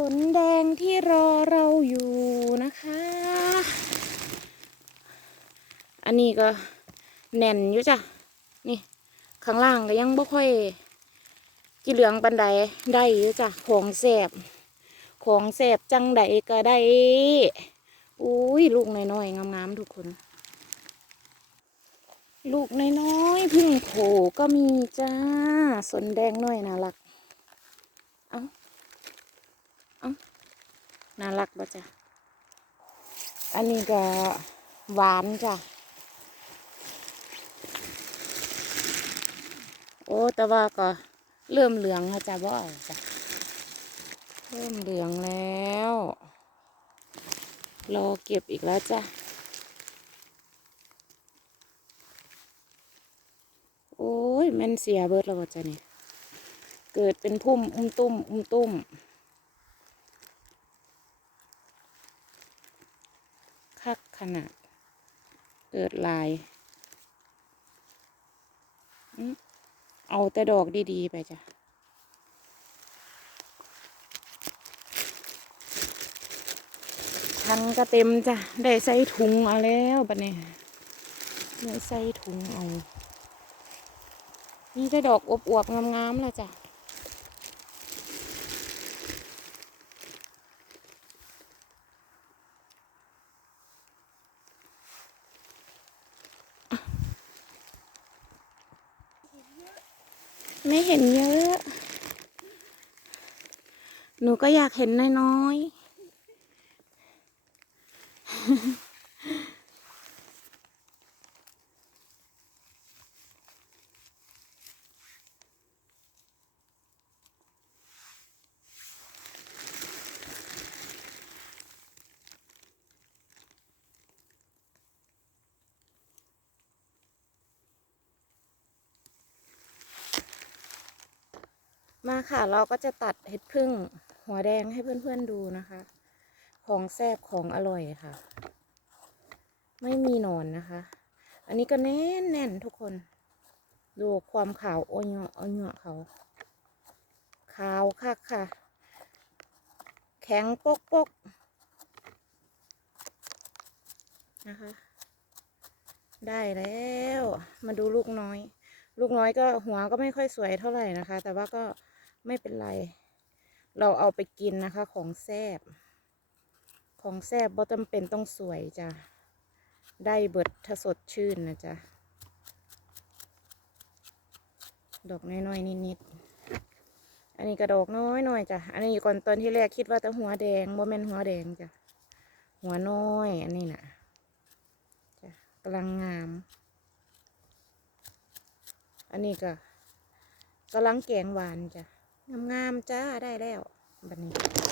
สนแดงที่รอเราอยู่นะคะ อันนี้ก็แน่นอยู่จ้ะ นี่ ข้างล่างก็ยังบ่ค่อยกี่เหลืองปันใดได้อยู่จ้ะ ของแสบ ของแสบจังใดก็ได้ อุ้ยลูกน้อยๆงามๆทุกคน ลูกน้อยๆพึ่งโผก็มีจ้า สนแดงน้อยน่ารัก เอาเอา น่ารักปะจ้ะ อันนี้ก็หวานจ้ะ โอ้ แต่ว่าก็เริ่มเหลืองแล้วจ้ะบ่เอาจ้ะ เริ่มเหลืองแล้ว รอเก็บอีกแล้วจ้ะ โอ้ยแมันเสียเบิดแล้วบ่จ้ะเนี่ยเกิดเป็นพุ่มอุ้มตุ้ม อุ้มตุ้มคัก ขนาด เกิดลายอเอาแต่ดอกดี ๆ ไปจ้ะทันก็เต็มจ้ะ ได้ใส่ถุงเอาแล้วบัดนี้ได้ใส่ถุงเอา นี่ได้ดอกอบอวบๆงามๆแล้วจ้ะ ไม่เห็นเยอะ หนูก็อยากเห็นน้อยๆ มาค่ะเราก็จะตัดเห็ดพึ่งหัวแดงให้เพื่อนๆดูนะคะ ของแซ่บของอร่อยค่ะ ไม่มีหนอนนะคะ อันนี้ก็แน่นแน่นทุกคน ดูความขาวโอเหยาะโอเหยาะเขา ขาวคักค่ะ แข็งปกปกๆนะคะ ได้แล้วมาดูลูกน้อย ลูกน้อยก็หัวก็ไม่ค่อยสวยเท่าไหร่นะคะ แต่ว่าก็ ไม่เป็นไร เราเอาไปกินนะคะ ของแซบของแซบบ่จำเป็นต้องสวยจ้ะ ได้เบิดถ้าสดชื่นนะจ๊ะ ดอกน้อยๆนิดๆ อันนี้กระดอกน้อยหน่อยจ้ะ อันนี้ก่อนตอนที่แรกคิดว่าแต่หัวแดงบ่แม่นหัวแดงจ้ะ หัวน้อย อันนี้น่ะจ้ะกำลังงาม อันนี้ก็กำลังแกงหวานจ้ะ งามๆจ้าได้แล้วแบบนี้